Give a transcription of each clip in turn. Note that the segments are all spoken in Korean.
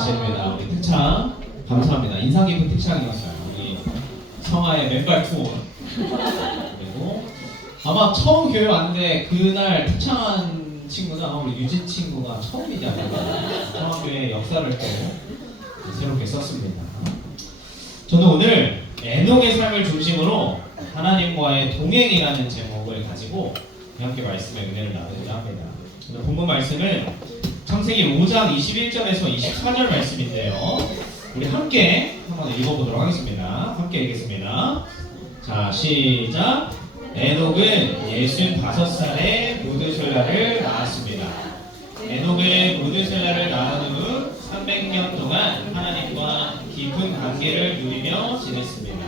아십니다. 우리 특창 감사합니다. 인상 깊은 특창이었어요. 우리 성화의 맨발 투혼. 그리고 아마 처음 교회 왔는데 그날 특창한 친구는 아마 우리 유진 친구가 처음이지 않을까. 성화교회 역사를 또 새롭게 썼습니다. 저는 오늘 에녹의 삶을 중심으로 하나님과의 동행이라는 제목을 가지고 함께 말씀의 은혜를 나누고자 합니다. 오늘 본문 말씀은 창세기 5장 21절에서 24절 말씀인데요. 우리 함께 한번 읽어보도록 하겠습니다. 함께 읽겠습니다. 자, 시작. 에녹은 65살에 무드셀라를 낳았습니다. 에녹은 무드셀라를 낳은 후 300년 동안 하나님과 깊은 관계를 누리며 지냈습니다.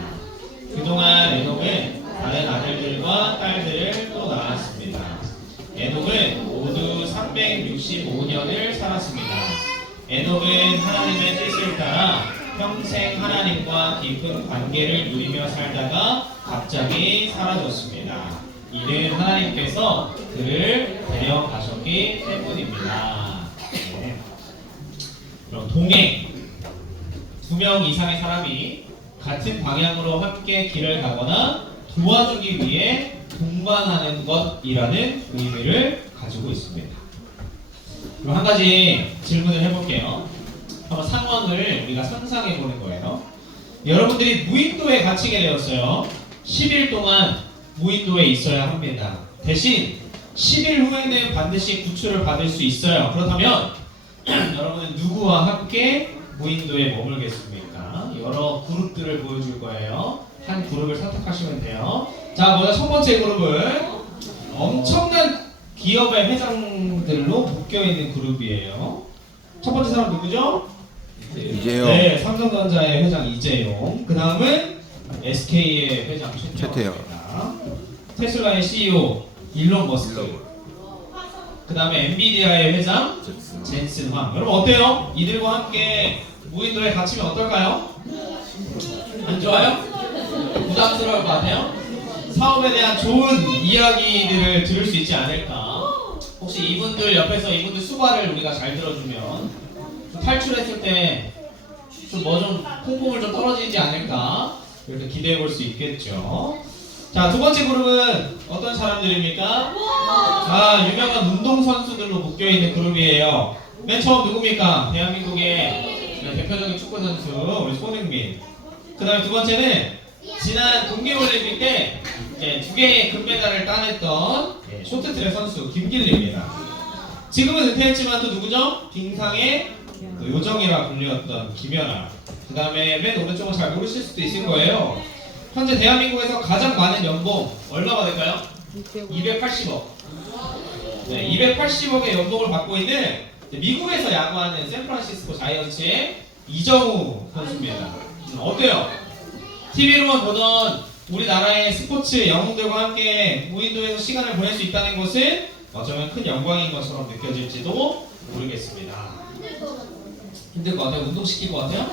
그동안 에녹은 다른 아들들과 딸들을 또 낳았습니다. 에녹은 모두 365년을 살았습니다. 에녹은 하나님의 뜻을 따라 평생 하나님과 깊은 관계를 누리며 살다가 갑자기 사라졌습니다. 이는 하나님께서 그를 데려가셨기 때문입니다. 네. 그럼 동행, 2명 이상의 사람이 같은 방향으로 함께 길을 가거나 도와주기 위해 동반하는 것이라는 의미를 가지고 있습니다. 그럼 한 가지 질문을 해볼게요. 한번 상황을 우리가 상상해 보는 거예요. 여러분들이 무인도에 갇히게 되었어요. 10일 동안 무인도에 있어야 합니다. 대신 10일 후에는 반드시 구출을 받을 수 있어요. 그렇다면 여러분은 누구와 함께 무인도에 머물겠습니까? 여러 그룹들을 보여줄 거예요. 한 그룹을 선택하시면 돼요. 자, 먼저 첫 번째 그룹은 엄청난 기업의 회장들로 묶여있는 그룹이에요. 첫 번째 사람 누구죠? 이재용. 네, 삼성전자의 회장 이재용. 그 다음은 SK의 회장 최태형입니다. 테슬라의 CEO 일론 머스크. 그 다음에 엔비디아의 회장 젠슨 황. 여러분 어때요? 이들과 함께 무인도에 갇히면 어떨까요? 안 좋아요? 부담스러울 것 같아요? 사업에 대한 좋은 이야기들을 들을 수 있지 않을까? 혹시 이분들 옆에서 이분들 수발을 우리가 잘 들어주면 탈출했을 때 좀 콩고물 좀 떨어지지 않을까? 이렇게 기대해 볼 수 있겠죠. 자, 두 번째 그룹은 어떤 사람들입니까? 자, 유명한 운동선수들로 묶여있는 그룹이에요. 맨 처음 누굽니까? 대한민국의 대표적인 축구선수 우리 손흥민. 그 다음에 두 번째는 지난 동계올림픽 때 2개의 금메달을 따냈던 쇼트트랙 선수 김길리입니다. 지금은 은퇴했지만 또 누구죠? 빙상의 요정이라 불렸던 김연아. 그 다음에 맨 오른쪽은 잘 모르실 수도 있을 거예요. 현재 대한민국에서 가장 많은 연봉 얼마 받을까요? 280억. 네, 280억의 연봉을 받고 있는 미국에서 야구하는 샌프란시스코 자이언츠의 이정우 선수입니다. 어때요? TV로만 보던 우리나라의 스포츠 영웅들과 함께 무인도에서 시간을 보낼 수 있다는 것은 어쩌면 큰 영광인 것처럼 느껴질지도 모르겠습니다. 힘들 것 같아요? 운동시킬 것 같아요?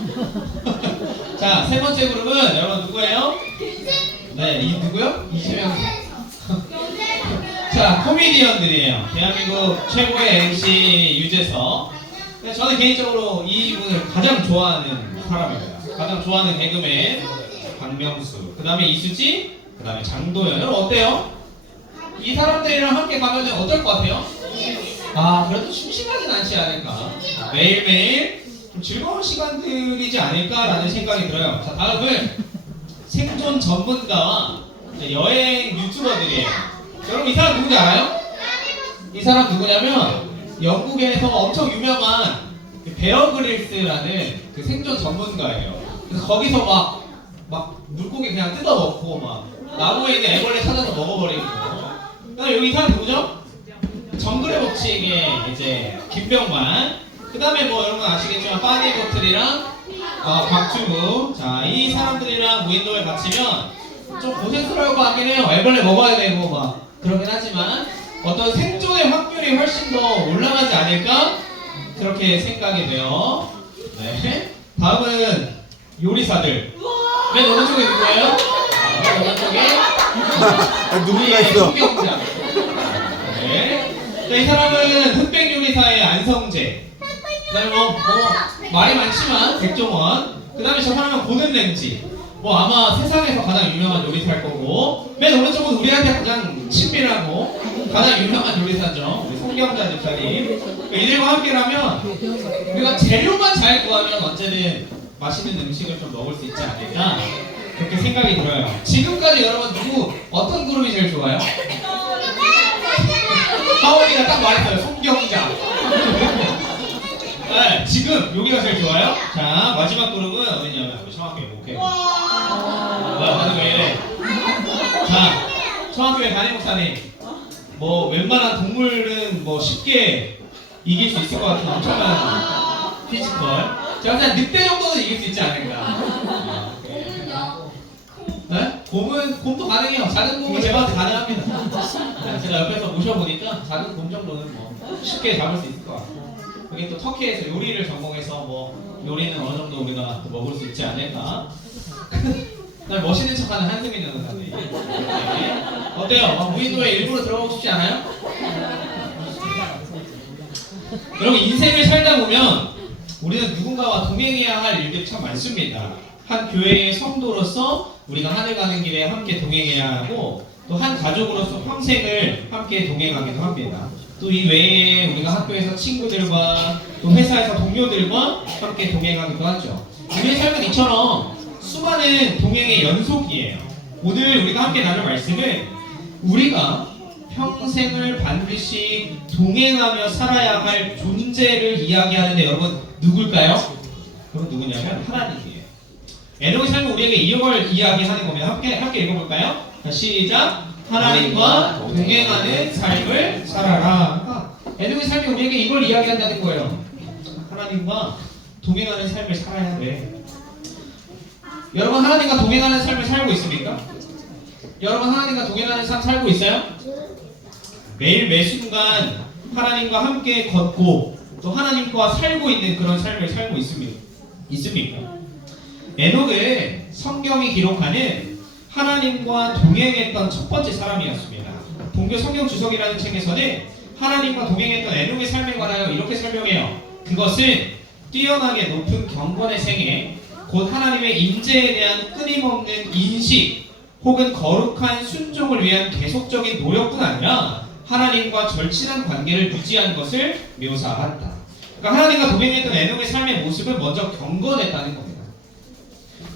자, 세 번째 그룹은 여러분 누구예요? 네, 이 누구요? 이재명. 자, 코미디언들이에요. 대한민국 최고의 MC 유재석. 저는 개인적으로 이분을 가장 좋아하는 사람입니다. 가장 좋아하는 개그맨 박명수. 그 다음에 이수지. 그 다음에 장도연. 여러분 어때요? 이 사람들이랑 함께 가면 어떨 것 같아요? 아, 그래도 심심하진 않지 않을까. 매일매일 좀 즐거운 시간들이지 않을까라는 생각이 들어요. 자, 다음은 생존 전문가와 여행 유튜버들이에요. 여러분 이 사람 누군지 알아요? 이 사람 누구냐면 영국에서 엄청 유명한 베어 그릴스라는 그 생존 전문가예요. 그래서 거기서 막 물고기 그냥 뜯어먹고 막 나무에 있는 애벌레 찾아서 먹어버리고. 그다음에 여기 이 사람 누구죠? 정글의 법칙의 이제 김병만. 그 다음에 뭐 여러분 아시겠지만 빠니보틀이랑 곽주부. 자, 이 사람들이랑 무인도에 갇히면 좀 고생스러울 것 같긴 해요. 애벌레 먹어야 되고 막 그러긴 하지만 어떤 생존의 확률이 훨씬 더 올라가지 않을까? 그렇게 생각이 돼요. 네. 다음은 요리사들. 맨 오른쪽에 누구예요? 맨 오른쪽에 누군가 있어. 네. 자, 이 사람은 흑백 요리사의 안성재. 그다음에 뭐 말이 많지만 백종원. 그다음에 저 사람은 고든렌지. 뭐 아마 세상에서 가장 유명한 요리사일 거고 맨 오른쪽은 우리한테 가장 친밀하고 가장 유명한 요리사죠. 우리 송경자 집사님. 이들과 함께라면 우리가 재료만 잘 구하면 언제든 맛있는 음식을 좀 먹을 수 있지 않을까 그렇게 생각이 들어요. 지금까지 여러분 누구 어떤 그룹이 제일 좋아요? 하원이가 딱 말했어요. 송경자. 네, 지금 여기가 제일 좋아요. 자, 마지막 그룹은 어디냐면 우리 청학교에 목회. 다들 왜 이래? 자, 청학교에 담임 목사님. 뭐 웬만한 동물은 뭐 쉽게 이길 수 있을 것 같은 엄청난 피지컬. 제가 그냥 늑대 정도는 이길 수 있지 않을까. 네? 곰도 가능해요. 작은 곰은 제가 가능합니다. 네, 제가 옆에서 모셔보니까 작은 곰 정도는 뭐 쉽게 잡을 수 있을 것 같고. 여기 또 터키에서 요리를 전공해서 뭐 요리는 어느 정도 우리가 먹을 수 있지 않을까. 날 멋있는 척하는 한승민 변호사님. 네. 어때요? 무인도에 일부러 들어가고 싶지 않아요? 여러분 인생을 살다 보면 우리는 누군가와 동행해야 할 일들이 참 많습니다. 한 교회의 성도로서 우리가 하늘 가는 길에 함께 동행해야 하고 또 한 가족으로서 평생을 함께 동행하기도 합니다. 또 이 외에 우리가 학교에서 친구들과 또 회사에서 동료들과 함께 동행하기도 하죠. 우리의 삶은 이처럼 수많은 동행의 연속이에요. 오늘 우리가 함께 나눌 말씀은 우리가 평생을 반드시 동행하며 살아야 할 존재를 이야기하는데 여러분 누굴까요? 여러분 누구냐면 하나님이에요. 에녹의 삶은 우리에게 이걸 이야기하는 겁니다. 함께 읽어볼까요? 자, 시작. 하나님과 동행하는 삶을 살아라. 에녹의 삶이 우리에게 이걸 이야기한다는 거예요. 하나님과 동행하는 삶을 살아야 돼. 여러분 하나님과 동행하는 삶을 살고 있습니까? 여러분 하나님과 동행하는 삶 살고 있어요? 매일 매 순간 하나님과 함께 걷고 또 하나님과 살고 있는 그런 삶을 살고 있습니까? 에녹은 성경이 기록하는 하나님과 동행했던 첫 번째 사람이었습니다. 본교 성경 주석이라는 책에서는 하나님과 동행했던 에녹의 삶에 관하여 이렇게 설명해요. 그것은 뛰어나게 높은 경건의 생애, 곧 하나님의 임재에 대한 끊임없는 인식 혹은 거룩한 순종을 위한 계속적인 노력뿐 아니라 하나님과 절친한 관계를 유지한 것을 묘사한다. 그러니까 하나님과 동행했던 에녹의 삶의 모습은 먼저 경건했다는 겁니다.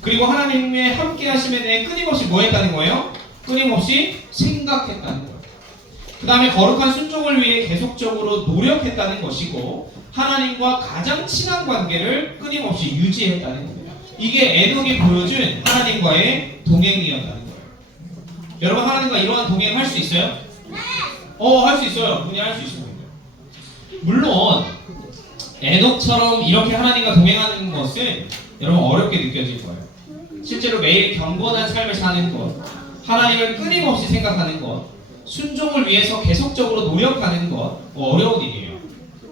그리고 하나님의 함께 하심에 대해 끊임없이 뭐 했다는 거예요? 끊임없이 생각했다는 거예요. 그 다음에 거룩한 순종을 위해 계속적으로 노력했다는 것이고 하나님과 가장 친한 관계를 끊임없이 유지했다는 겁니다. 이게 에녹이 보여준 하나님과의 동행이었다는 거예요. 여러분 하나님과 이러한 동행 할 수 있어요? 할 수 있어요. 분이 할 수 있습니다. 물론 에녹처럼 이렇게 하나님과 동행하는 것은 여러분 어렵게 느껴질 거예요. 실제로 매일 경건한 삶을 사는 것, 하나님을 끊임없이 생각하는 것, 순종을 위해서 계속적으로 노력하는 것 어려운 일이에요.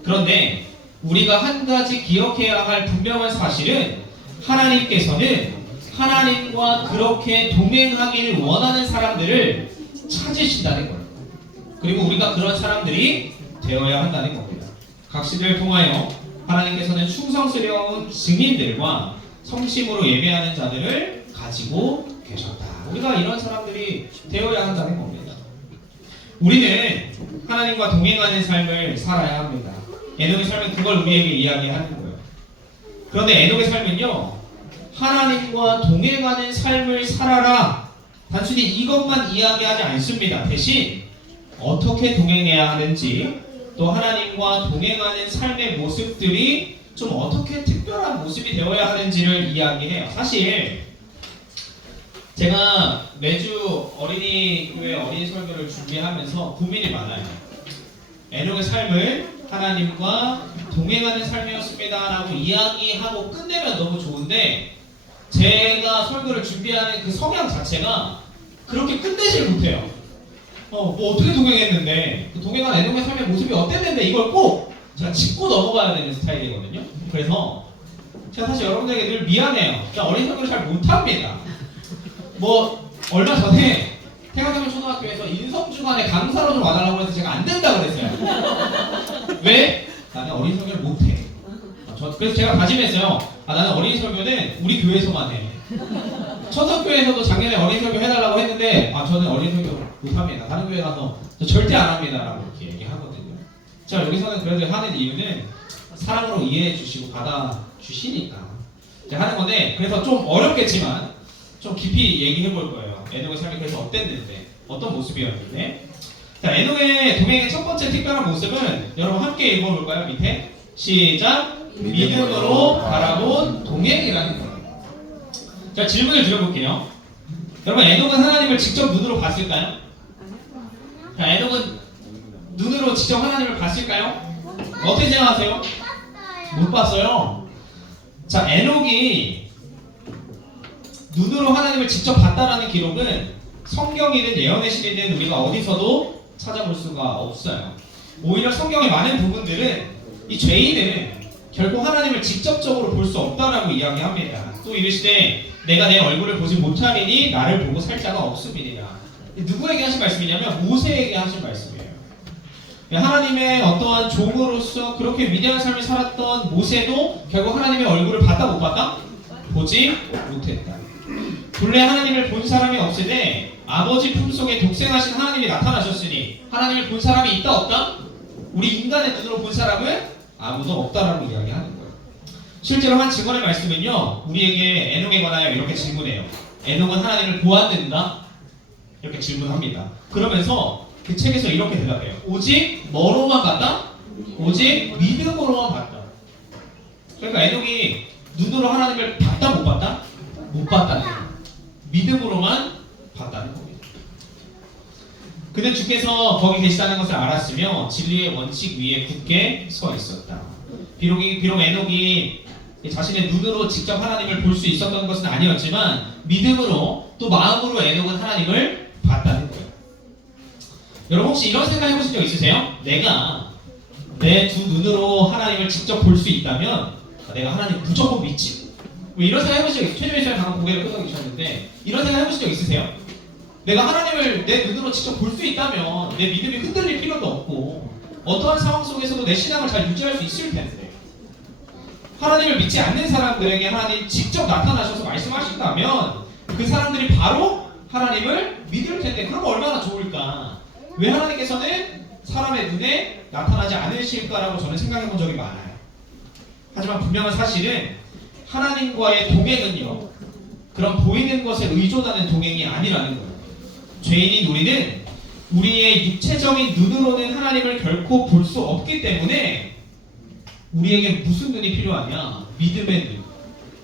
그런데 우리가 한 가지 기억해야 할 분명한 사실은 하나님께서는 하나님과 그렇게 동행하기를 원하는 사람들을 찾으신다는 거예요. 그리고 우리가 그런 사람들이 되어야 한다는 겁니다. 각 시대를 통하여 하나님께서는 충성스러운 증인들과 성심으로 예배하는 자들을 가지고 계셨다. 우리가 이런 사람들이 되어야 한다는 겁니다. 우리는 하나님과 동행하는 삶을 살아야 합니다. 에녹의 삶은 그걸 우리에게 이야기하는 거예요. 그런데 에녹의 삶은요, 하나님과 동행하는 삶을 살아라. 단순히 이것만 이야기하지 않습니다. 대신 어떻게 동행해야 하는지, 또 하나님과 동행하는 삶의 모습들이 좀 어떻게 특별한 모습이 되어야 하는지를 이야기해요. 사실 제가 매주 어린이교회 어린이 설교를 준비하면서 고민이 많아요. 에녹의 삶을 하나님과 동행하는 삶이었습니다 라고 이야기하고 끝내면 너무 좋은데 제가 설교를 준비하는 그 성향 자체가 그렇게 끝내질 못해요. 뭐 어떻게 동행했는데 그 동행한 에녹의 삶의 모습이 어땠는데 이걸 꼭 제가 짚고 넘어가야 되는 스타일이거든요. 그래서 제가 사실 여러분들에게 늘 미안해요. 제가 어린 설교를 잘 못합니다. 뭐 얼마 전에 태강대문 초등학교에서 인성주간에 강사로 좀 와달라고 해서 제가 안 된다고 그랬어요. 왜? 나는 어린 설교를 못해. 그래서 제가 다짐했어요. 나는 어린이 설교는 우리 교회에서만 해. 천석교회에서도 작년에 어린이 설교 해달라고 했는데 저는 어린이 설교 못합니다. 다른 교회 가서 저 절대 안 합니다라고 이렇게 얘기하거든요. 제가 여기서는 그래도 하는 이유는 사랑으로 이해해 주시고 받아 주시니까 제가 하는 건데, 그래서 좀 어렵겠지만 좀 깊이 얘기해 볼 거예요. 에녹의 삶이 그래서 어땠는데, 어떤 모습이었는데. 자, 에녹의 동행의 첫 번째 특별한 모습은 여러분 함께 읽어볼까요? 밑에 시작. 믿음으로 바라본 동행이라는 거예요. 자, 질문을 드려볼게요. 여러분, 에녹은 하나님을 직접 눈으로 봤을까요? 자, 에녹은 눈으로 직접 하나님을 봤을까요? 어떻게 생각하세요? 못 봤어요. 자, 에녹이 눈으로 하나님을 직접 봤다라는 기록은 성경이든 예언의 시리든 우리가 어디서도 찾아볼 수가 없어요. 오히려 성경의 많은 부분들은 이 죄인은 결코 하나님을 직접적으로 볼 수 없다라고 이야기합니다. 또 이르시되 내가 내 얼굴을 보지 못하리니 나를 보고 살 자가 없음이니라. 누구에게 하신 말씀이냐면 모세에게 하신 말씀이에요. 하나님의 어떠한 종으로서 그렇게 위대한 삶을 살았던 모세도 결국 하나님의 얼굴을 봤다 못 봤다? 보지 못했다. 본래 하나님을 본 사람이 없으되 아버지 품속에 독생하신 하나님이 나타나셨으니 하나님을 본 사람이 있다 없다? 우리 인간의 눈으로 본 사람은 아무도 없다라고 이야기하는 거예요. 실제로 한 증언의 말씀은요, 우리에게 에녹에 관하여 이렇게 질문해요. 에녹은 하나님을 보았는가? 이렇게 질문합니다. 그러면서 그 책에서 이렇게 대답해요. 오직 뭐로만 봤다? 오직 믿음으로만 봤다. 그러니까 에녹이 눈으로 하나님을 봤다 못 봤다? 못 봤다는 거예요. 믿음으로만 봤다는 겁니다. 그는 주께서 거기 계시다는 것을 알았으며 진리의 원칙 위에 굳게 서 있었다. 비록 에녹이 자신의 눈으로 직접 하나님을 볼 수 있었던 것은 아니었지만 믿음으로 또 마음으로 에녹은 하나님을 봤다는 거예요. 여러분 혹시 이런 생각 해보신 적 있으세요? 내가 내 두 눈으로 하나님을 직접 볼 수 있다면 내가 하나님 무조건 믿지. 뭐 이런 생각 해보신 적 있어요? 최주희 방금 고개를 끄덕이셨는데 이런 생각 해보신 적 있으세요? 내가 하나님을 내 눈으로 직접 볼 수 있다면 내 믿음이 흔들릴 필요도 없고 어떠한 상황 속에서도 내 신앙을 잘 유지할 수 있을 텐데, 하나님을 믿지 않는 사람들에게 하나님 직접 나타나셔서 말씀하신다면 그 사람들이 바로 하나님을 믿을 텐데 그럼 얼마나 좋을까? 왜 하나님께서는 사람의 눈에 나타나지 않으실까라고 저는 생각해 본 적이 많아요. 하지만 분명한 사실은 하나님과의 동행은요, 그런 보이는 것에 의존하는 동행이 아니라는 거예요. 죄인인 우리는 우리의 육체적인 눈으로는 하나님을 결코 볼 수 없기 때문에 우리에게 무슨 눈이 필요하냐? 믿음의 눈,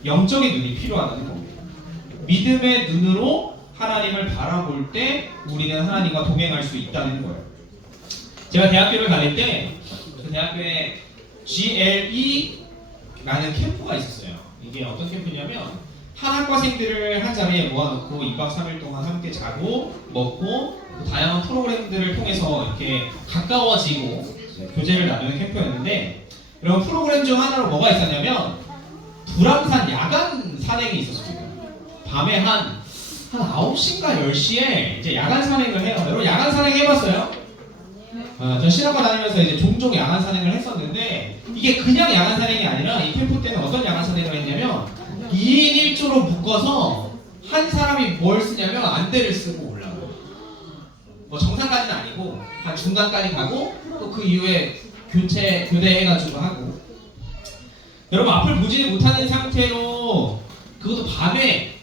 영적인 눈이 필요하다는 겁니다. 믿음의 눈으로 하나님을 바라볼 때 우리는 하나님과 동행할 수 있다는 거예요. 제가 대학교를 다닐 때 그 대학교에 GLE라는 캠프가 있었어요. 이게 어떤 캠프냐면 한학과생들을 한 자리에 모아놓고 2박 3일 동안 함께 자고 먹고 다양한 프로그램들을 통해서 이렇게 가까워지고 교제를 나누는 캠프였는데, 이런 프로그램 중 하나로 뭐가 있었냐면 불암산 야간 산행이 있었습니다. 밤에 한 9시인가 10시에 이제 야간 산행을 해요. 여러분 야간 산행 해봤어요? 저 신학과 다니면서 이제 종종 야간 산행을 했었는데 이게 그냥 야간 산행이 아니라 이 캠프 때는 어떤 야간 산행을 했냐면 2인 1조로 묶어서 한 사람이 뭘 쓰냐면 안대를 쓰고 올라가요. 뭐 정상까지는 아니고 한 중간까지 가고 또 그 이후에 교대해가지고 하고, 여러분 앞을 보지 못하는 상태로 그것도 밤에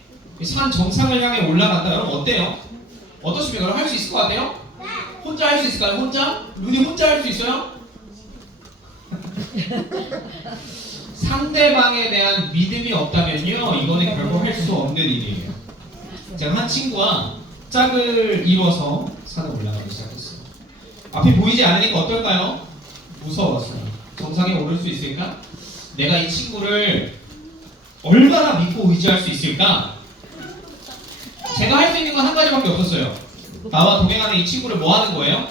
산 정상을 향해 올라간다. 여러분 어때요? 어떻습니까? 여러분 할 수 있을 것 같아요? 혼자 할 수 있을까요? 혼자? 눈이 혼자 할 수 있어요? 상대방에 대한 믿음이 없다면요, 이거는 결국 할 수 없는 일이에요. 제가 한 친구와 짝을 이뤄서 산에 올라가기 시작했어요. 앞이 보이지 않으니까 어떨까요? 무서웠어요. 정상에 오를 수 있을까? 내가 이 친구를 얼마나 믿고 의지할 수 있을까? 제가 할 수 있는 건 한 가지밖에 없었어요. 나와 동행하는 이 친구를 뭐 하는 거예요?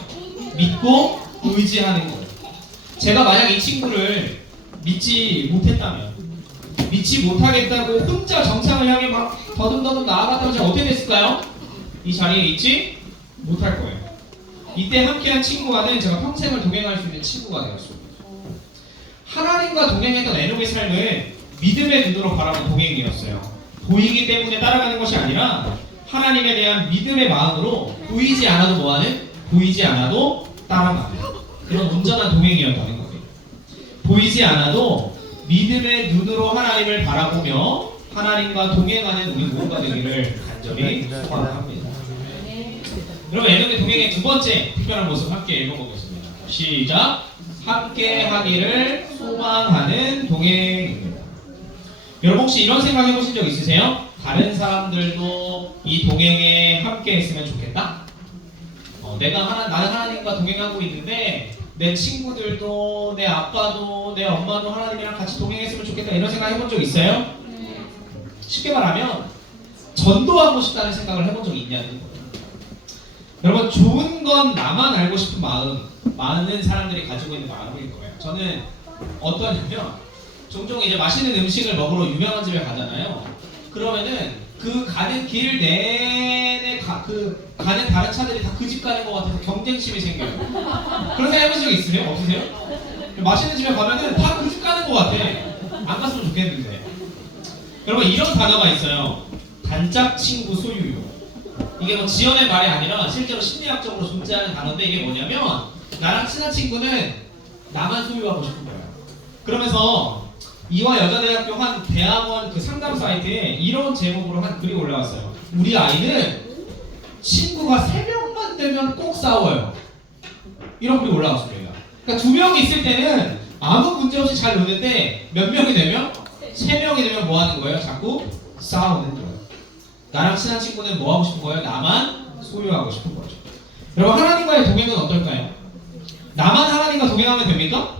믿고 의지하는 거예요. 제가 만약 이 친구를 믿지 못했다면, 믿지 못하겠다고 혼자 정상을 향해 막 더듬더듬 나아갔다면 제가 어떻게 됐을까요? 이 자리에 있지 못할 거예요. 이때 함께한 친구와는 제가 평생을 동행할 수 있는 친구가 되었습니다. 하나님과 동행했던 에녹의 삶은 믿음의 눈으로 바라본 동행이었어요. 보이기 때문에 따라가는 것이 아니라 하나님에 대한 믿음의 마음으로 보이지 않아도 뭐하는? 보이지 않아도 따라가는 그런 온전한 동행이었다는 거예요. 보이지 않아도 믿음의 눈으로 하나님을 바라보며 하나님과 동행하는 우리 모두가 되기를 간절히 소망합니다. 여러분, 에녹의 동행의 두 번째 특별한 모습 함께 읽어보겠습니다. 시작! 함께 하기를 소망하는 동행입니다. 여러분, 혹시 이런 생각 해보신 적 있으세요? 다른 사람들도 이 동행에 함께 했으면 좋겠다? 나는 하나님과 동행하고 있는데 내 친구들도, 내 아빠도, 내 엄마도 하나님이랑 같이 동행했으면 좋겠다, 이런 생각 해본 적 있어요? 쉽게 말하면 전도하고 싶다는 생각을 해본 적이 있냐는 거예요. 여러분, 좋은 건 나만 알고 싶은 마음, 많은 사람들이 가지고 있는 마음일 거예요. 저는 어떠냐면 종종 이제 맛있는 음식을 먹으러 유명한 집에 가잖아요. 그러면은 그 가는 길 내내 가는 다른 차들이 다 그 집 가는 것 같아서 경쟁심이 생겨요. 그런 생각 해본 적 있으세요? 없으세요? 맛있는 집에 가면은 다 그 집 가는 것 같아. 안 갔으면 좋겠는데. 여러분, 이런 단어가 있어요. 단짝 친구 소유요. 이게 뭐 지연의 말이 아니라 실제로 심리학적으로 존재하는 단어인데, 이게 뭐냐면 나랑 친한 친구는 나만 소유하고 싶은 거예요. 그러면서 이화 여자대학교 한 대학원 그 상담 사이트에 이런 제목으로 한 글이 올라왔어요. 우리 아이는 친구가 3명만 되면 꼭 싸워요. 이런 글이 올라왔습니다. 그러니까 2명이 있을 때는 아무 문제 없이 잘 노는데 몇 명이 되면? 3명이 되면 뭐 하는 거예요? 자꾸 싸우는 거예요. 나랑 친한 친구는 뭐 하고 싶은 거예요? 나만 소유하고 싶은 거죠. 여러분, 하나님과의 동행은 어떨까요? 나만 하나님과 동행하면 됩니까?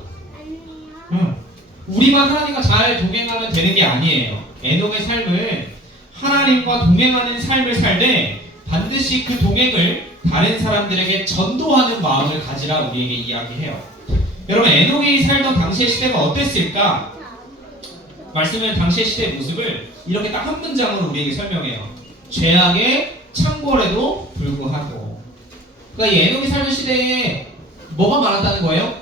우리만 하나님과 잘 동행하면 되는 게 아니에요. 에녹의 삶은 하나님과 동행하는 삶을 살되 반드시 그 동행을 다른 사람들에게 전도하는 마음을 가지라 우리에게 이야기해요. 여러분, 에녹이 살던 당시의 시대가 어땠을까? 말씀은 당시의 시대의 모습을 이렇게 딱 한 문장으로 우리에게 설명해요. 죄악의 창궐에도 불구하고. 그러니까 이 에녹이 살던 시대에 뭐가 많았다는 거예요?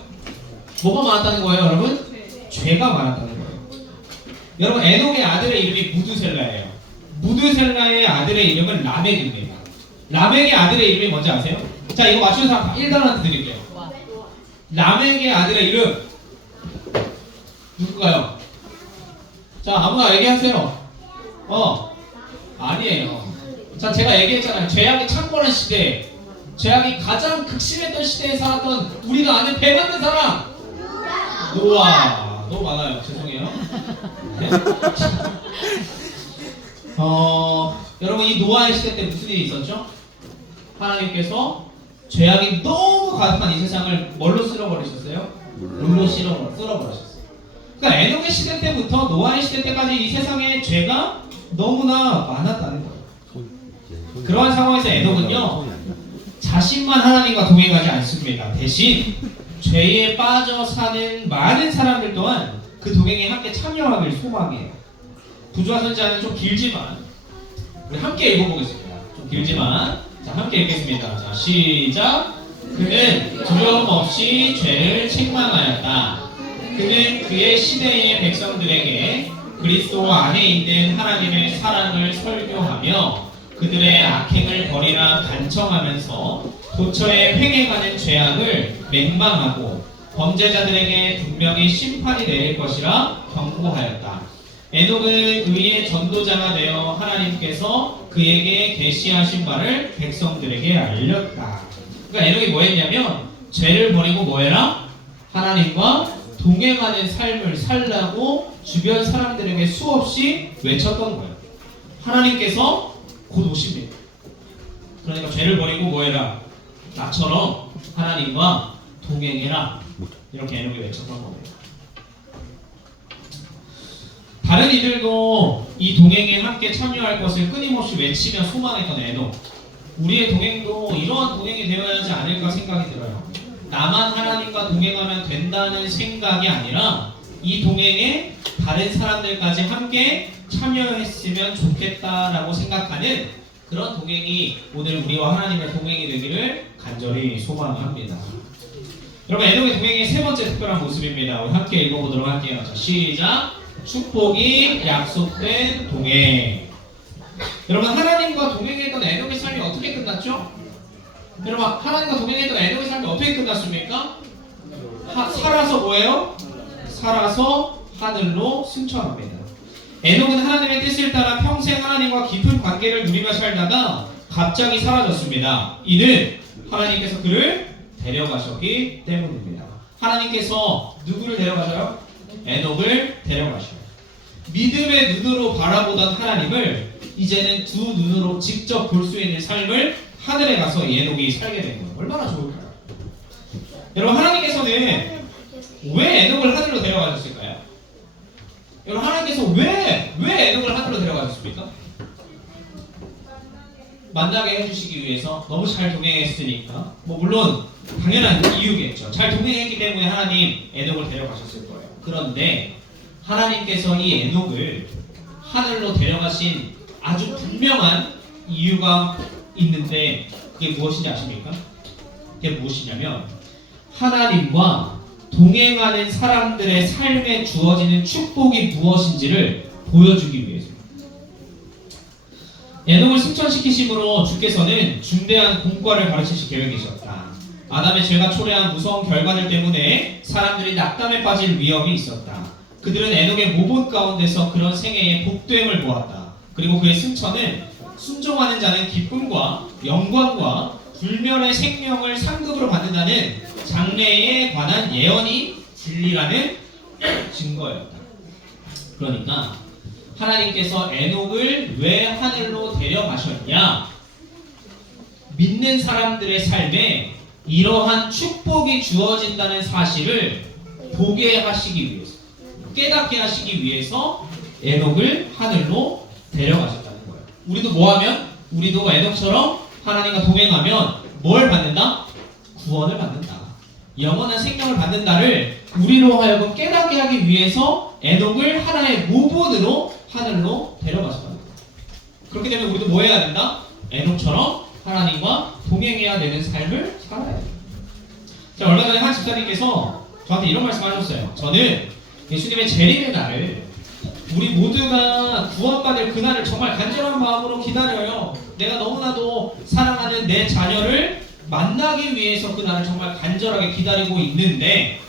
뭐가 많았다는 거예요, 여러분? 죄가 많았다는 거예요. 여러분, 에녹의 아들의 이름이 무두셀라예요. 무두셀라의 아들의 이름은 라멕입니다. 라멕의 아들의 이름이 뭔지 아세요? 자, 이거 맞추는 사람 1단한테 드릴게요. 라멕의 아들의 이름 누구가요? 자, 아무나 얘기하세요. 아니에요. 자, 제가 얘기했잖아요. 죄악이 창궐한 시대, 죄악이 가장 극심했던 시대에 살았던 우리가 아는 배 만든 사람, 노아. 너무 많아요. 죄송해요. 네? 여러분, 이 노아의 시대 때 무슨 일이 있었죠? 하나님께서 죄악이 너무 가득한 이 세상을 뭘로 쓸어버리셨어요? 물로 쓸어버리셨어요. 그러니까 에녹의 시대 때부터 노아의 시대 때까지 이 세상에 죄가 너무나 많았다는 거예요. 그러한 상황에서 에녹은요, 자신만 하나님과 동행하지 않습니다. 대신 죄에 빠져 사는 많은 사람들 또한 그 동행에 함께 참여하길 소망해요. 부조화 선지자는 좀 길지만 우리 함께 읽어보겠습니다. 좀 길지만, 자, 함께 읽겠습니다. 자, 시작. 그는 두려움 없이 죄를 책망하였다. 그는 그의 시대의 백성들에게 그리스도 안에 있는 하나님의 사랑을 설교하며 그들의 악행을 버리라 간청하면서 도처에 횡행하는 죄악을 맹방하고 범죄자들에게 분명히 심판이 내릴 것이라 경고하였다. 에녹은 의의 전도자가 되어 하나님께서 그에게 계시하신 바를 백성들에게 알렸다. 그러니까 에녹이 뭐 했냐면 죄를 버리고 뭐 해라? 하나님과 동행하는 삶을 살라고 주변 사람들에게 수없이 외쳤던 거예요. 하나님께서 곧 오십니다. 그러니까 죄를 버리고 뭐 해라? 나처럼 하나님과 동행해라. 이렇게 에녹이 외쳤던 겁니다. 다른 이들도 이 동행에 함께 참여할 것을 끊임없이 외치며 소망했던 에녹. 우리의 동행도 이러한 동행이 되어야 하지 않을까 생각이 들어요. 나만 하나님과 동행하면 된다는 생각이 아니라 이 동행에 다른 사람들까지 함께 참여했으면 좋겠다라고 생각하는 그런 동행이 오늘 우리와 하나님의 동행이 되기를 간절히 소망합니다. 여러분 에녹의 동행의 세 번째 특별한 모습입니다. 우리 함께 읽어보도록 할게요. 자, 시작. 축복이 약속된 동행. 여러분 하나님과 동행했던 에녹의 삶이 어떻게 끝났죠? 여러분 하나님과 동행했던 에녹의 삶이 어떻게 끝났습니까? 살아서 뭐예요? 살아서 하늘로 승천합니다. 에녹은 하나님의 뜻을 따라 평생 하나님과 깊은 관계를 누리며 살다가 갑자기 사라졌습니다. 이는 하나님께서 그를 데려가셨기 때문입니다. 하나님께서 누구를 데려가셔요? 에녹을 데려가셔요. 믿음의 눈으로 바라보던 하나님을 이제는 두 눈으로 직접 볼 수 있는 삶을 하늘에 가서 에녹이 살게 된 거예요. 얼마나 좋을까요? 여러분 하나님께서는 왜 에녹을 하늘로 데려가셨을까요? 여러분 하나님께서 왜 에녹을 하늘로 데려가셨습니까? 만나게 해주시기 위해서. 너무 잘 동행했으니까. 뭐 물론 당연한 이유겠죠. 잘 동행했기 때문에 하나님 에녹을 데려가셨을 거예요. 그런데 하나님께서 이 에녹을 하늘로 데려가신 아주 분명한 이유가 있는데 그게 무엇인지 아십니까? 그게 무엇이냐면 하나님과 동행하는 사람들의 삶에 주어지는 축복이 무엇인지를 보여주기 위해서입니다. 에녹을 승천시키심으로 주께서는 중대한 공과를 가르치실 계획이셨다. 아담의 죄가 초래한 무서운 결과들 때문에 사람들이 낙담에 빠질 위험이 있었다. 그들은 에녹의 모본 가운데서 그런 생애의 복됨을 보았다. 그리고 그의 승천은 순종하는 자는 기쁨과 영광과 불멸의 생명을 상급으로 받는다는 장래에 관한 예언이 진리라는 증거였다. 그러니까 하나님께서 에녹을 왜 하늘로 데려가셨냐? 믿는 사람들의 삶에 이러한 축복이 주어진다는 사실을 보게 하시기 위해서, 깨닫게 하시기 위해서 에녹을 하늘로 데려가셨다는 거예요. 우리도 뭐하면? 우리도 에녹처럼 하나님과 동행하면 뭘 받는다? 구원을 받는다. 영원한 생명을 받는다를 우리로 하여금 깨닫게 하기 위해서 에녹을 하나의 모본으로 하늘로 데려가셨다는 거예요. 그렇게 되면 우리도 뭐 해야 된다? 에녹처럼 하나님과 동행해야 되는 삶을 살아야 돼요. 자, 얼마 전에 한 집사님께서 저한테 이런 말씀 하셨어요. 저는 예수님의 재림의 날을 우리 모두가 구원받을 그날을 정말 간절한 마음으로 기다려요. 내가 너무나도 사랑하는 내 자녀를 만나기 위해서 그 날을 정말 간절하게 기다리고 있는데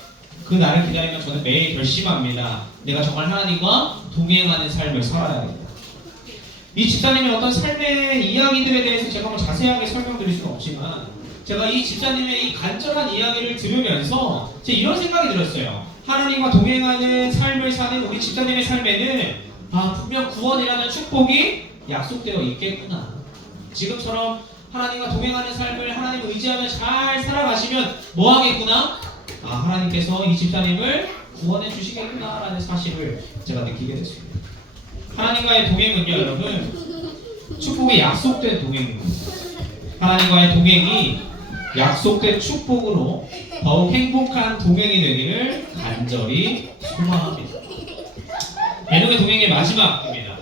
그 날을 기다리면 저는 매일 결심합니다. 내가 정말 하나님과 동행하는 삶을 살아야 됩니다. 이 집사님의 어떤 삶의 이야기들에 대해서 제가 뭐 자세하게 설명드릴 수는 없지만 제가 이 집사님의 이 간절한 이야기를 들으면서 제가 이런 생각이 들었어요. 하나님과 동행하는 삶을 사는 우리 집사님의 삶에는 분명 구원이라는 축복이 약속되어 있겠구나. 지금처럼 하나님과 동행하는 삶을 하나님을 의지하며 잘 살아가시면 뭐 하겠구나? 하나님께서 이 집사님을 구원해 주시겠구나 라는 사실을 제가 느끼게 됐습니다. 하나님과의 동행은요 여러분 축복이 약속된 동행입니다. 하나님과의 동행이 약속된 축복으로 더욱 행복한 동행이 되기를 간절히 소망합니다. 에녹의 동행의 마지막입니다.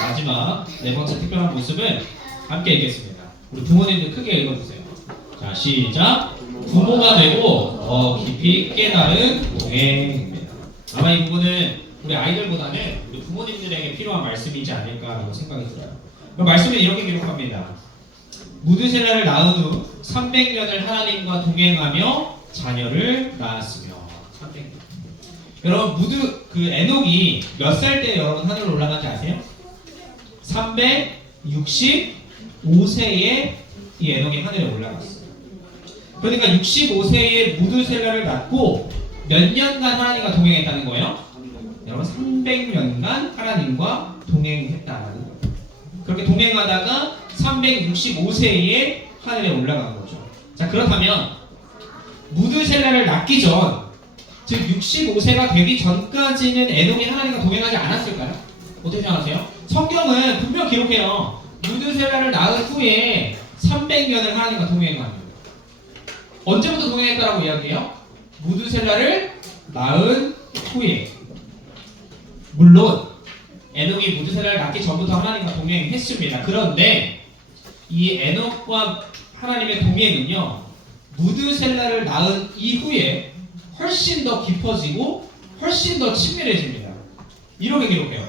마지막 네 번째 특별한 모습은 함께 읽겠습니다. 우리 부모님들 크게 읽어주세요. 자, 시작. 부모가 되고 더 깊이 깨달은 동행입니다. 아마 이 부분은 우리 아이들보다는 우리 부모님들에게 필요한 말씀이지 않을까라고 생각이 들어요. 말씀은 이렇게 기록합니다. 무드셀라를 낳은 후 300년을 하나님과 동행하며 자녀를 낳았으며 300년. 여러분 에녹이 몇 살 때 여러분 하늘로 올라간지 아세요? 365세에 이 에녹이 하늘에 올라갔어요. 그러니까 65세에 무드셀라를 낳고 몇 년간 하나님과 동행했다는 거예요? 여러분 300년간 하나님과 동행했다는 거예요. 그렇게 동행하다가 365세에 하늘에 올라간 거죠. 자, 그렇다면 무드셀라를 낳기 전, 즉 65세가 되기 전까지는 에녹이 하나님과 동행하지 않았을까요? 어떻게 생각하세요? 성경은 분명 기록해요. 무드셀라를 낳은 후에 300년을 하나님과 동행합니다. 언제부터 동행했다라고 이야기해요? 무드셀라를 낳은 후에. 물론 에녹이 무드셀라를 낳기 전부터 하나님과 동행했습니다. 그런데 이 에녹과 하나님의 동행은요 무드셀라를 낳은 이후에 훨씬 더 깊어지고 훨씬 더 친밀해집니다. 이렇게 기록해요.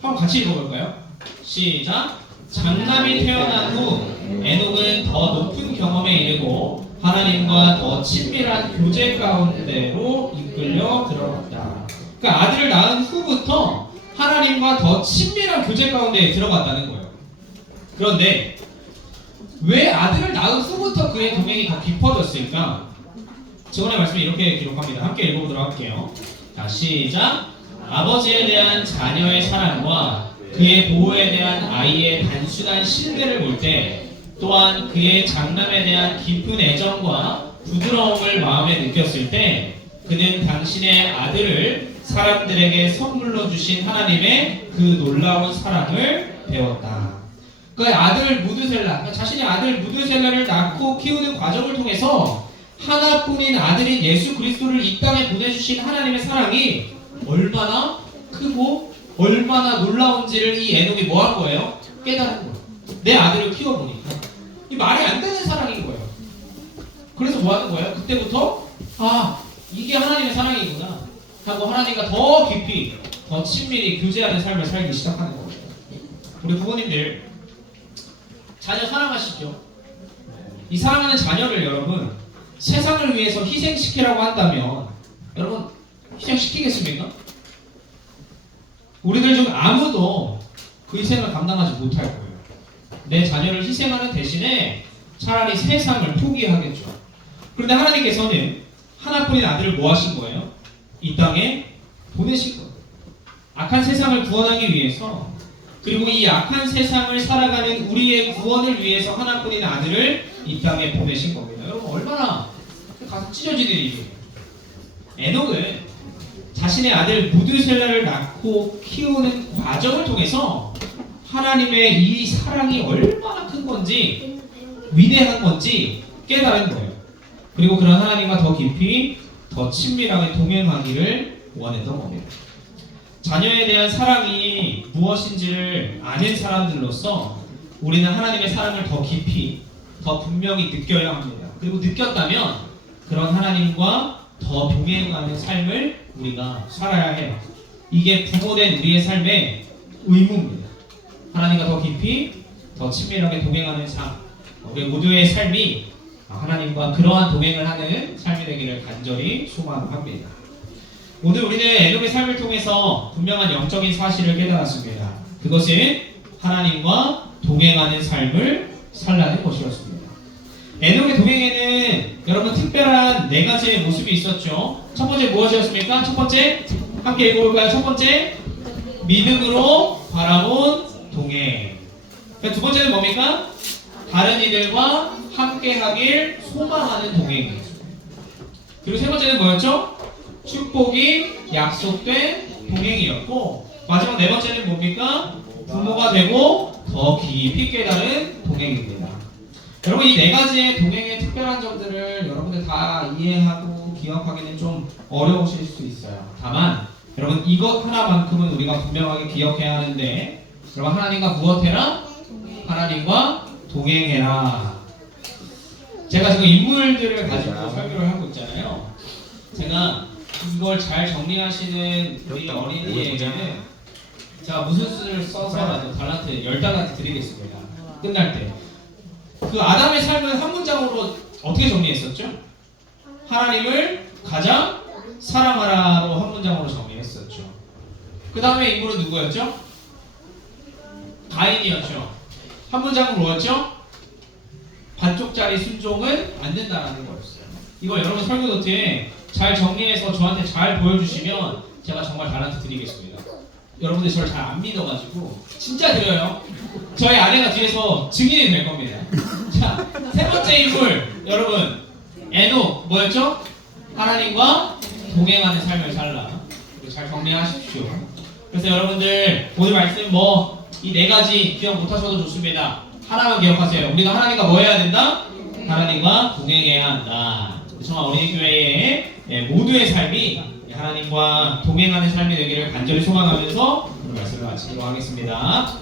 한번 같이 읽어볼까요? 시작. 장남이 태어난 후 에녹은 더 높은 경험에 이르고 하나님과 더 친밀한 교제 가운데로 이끌려 들어갔다. 그러니까 아들을 낳은 후부터 하나님과 더 친밀한 교제 가운데에 들어갔다는 거예요. 그런데 왜 아들을 낳은 후부터 그의 동행이 더 깊어졌을까? 저번에 말씀을 이렇게 기록합니다. 함께 읽어보도록 할게요. 자, 시작. 아버지에 대한 자녀의 사랑과 그의 보호에 대한 아이의 단순한 신뢰를 볼 때, 또한 그의 장남에 대한 깊은 애정과 부드러움을 마음에 느꼈을 때, 그는 당신의 아들을 사람들에게 선물로 주신 하나님의 그 놀라운 사랑을 배웠다. 그 아들 무드셀라, 자신의 아들 무드셀라를 낳고 키우는 과정을 통해서 하나뿐인 아들인 예수 그리스도를 이 땅에 보내주신 하나님의 사랑이 얼마나 크고 얼마나 놀라운지를 이 에녹이 뭐 한 거예요? 깨달은 거예요. 내 아들을 키워보니까 이 말이 안 되는 사랑인 거예요. 그래서 뭐 하는 거예요? 그때부터 이게 하나님의 사랑이구나 하고 하나님과 더 깊이 더 친밀히 교제하는 삶을 살기 시작하는 거예요. 우리 부모님들 자녀 사랑하시죠? 이 사랑하는 자녀를 여러분 세상을 위해서 희생시키라고 한다면 여러분 희생시키겠습니까? 우리들 중 아무도 그 희생을 감당하지 못할 거예요. 내 자녀를 희생하는 대신에 차라리 세상을 포기하겠죠. 그런데 하나님께서는 하나뿐인 아들을 뭐 하신 거예요? 이 땅에 보내신 거예요. 악한 세상을 구원하기 위해서, 그리고 이 악한 세상을 살아가는 우리의 구원을 위해서 하나뿐인 아들을 이 땅에 보내신 겁니다. 여러분 얼마나 가슴 찢어지는 일이에요. 에녹은 자신의 아들 무드셀라를 낳고 키우는 과정을 통해서 하나님의 이 사랑이 얼마나 큰 건지 위대한 건지 깨달은 거예요. 그리고 그런 하나님과 더 깊이 더 친밀하게 동행하기를 원했던 겁니다. 자녀에 대한 사랑이 무엇인지를 아는 사람들로서 우리는 하나님의 사랑을 더 깊이 더 분명히 느껴야 합니다. 그리고 느꼈다면 그런 하나님과 더 동행하는 삶을 우리가 살아야 해요. 이게 부모된 우리의 삶의 의무입니다. 하나님과 더 깊이 더 친밀하게 동행하는 삶, 우리 모두의 삶이 하나님과 그러한 동행을 하는 삶이 되기를 간절히 소망합니다. 오늘 우리는 에녹의 삶을 통해서 분명한 영적인 사실을 깨달았습니다. 그것은 하나님과 동행하는 삶을 살라는 것이었습니다. 에녹의 동행에는 여러분 특별한 4가지의 모습이 있었죠. 첫 번째 무엇이었습니까? 첫 번째 함께 읽어볼까요? 첫 번째 믿음으로 바라본 동행. 두 번째는 뭡니까? 다른 이들과 함께하길 소망하는 동행이었습니다. 그리고 세 번째는 뭐였죠? 축복이 약속된 동행이었고, 마지막 4번째는 뭡니까? 부모가 되고 더 깊이 깨달은 동행입니다. 여러분 이 4가지의 동행의 특별한 점들을 여러분들 다 이해하고 기억하기는 좀 어려우실 수 있어요. 다만 여러분 이것 하나만큼은 우리가 분명하게 기억해야 하는데, 여러분 하나님과 무엇해라? 하나님과 동행해라. 제가 지금 인물들을 가지고 설교를 하고 있잖아요. 제가 이걸 잘 정리하시는 우리 어린이에게는 제가 무슨 수를 써서라도 달란트 10달란트 드리겠습니다. 끝날 때. 그 아담의 삶은 한 문장으로 어떻게 정리했었죠? 하나님을 가장 사랑하라로 한 문장으로 정리했었죠. 그 다음에 인물은 누구였죠? 가인이었죠. 한 문장으로 뭐였죠? 반쪽짜리 순종은 안 된다라는 거였어요. 이거 여러분 설교 노트에 잘 정리해서 저한테 잘 보여주시면 제가 정말 달란트 드리겠습니다. 여러분들 저를 잘 안 믿어가지고 진짜 드려요. 저희 아내가 뒤에서 증인이 될 겁니다. 자, 세 번째 인물 여러분 에녹 뭐였죠? 하나님과 동행하는 삶을 살라. 잘 정리하십시오. 그래서 여러분들 오늘 말씀 이 4가지 기억 못하셔도 좋습니다. 하나만 기억하세요. 우리가 하나님과 뭐 해야 된다? 하나님과 동행해야 한다. 정말 어린이교회의 모두의 삶이 하나님과 동행하는 삶이 되기를 간절히 소망하면서 오늘 말씀을 마치도록 하겠습니다.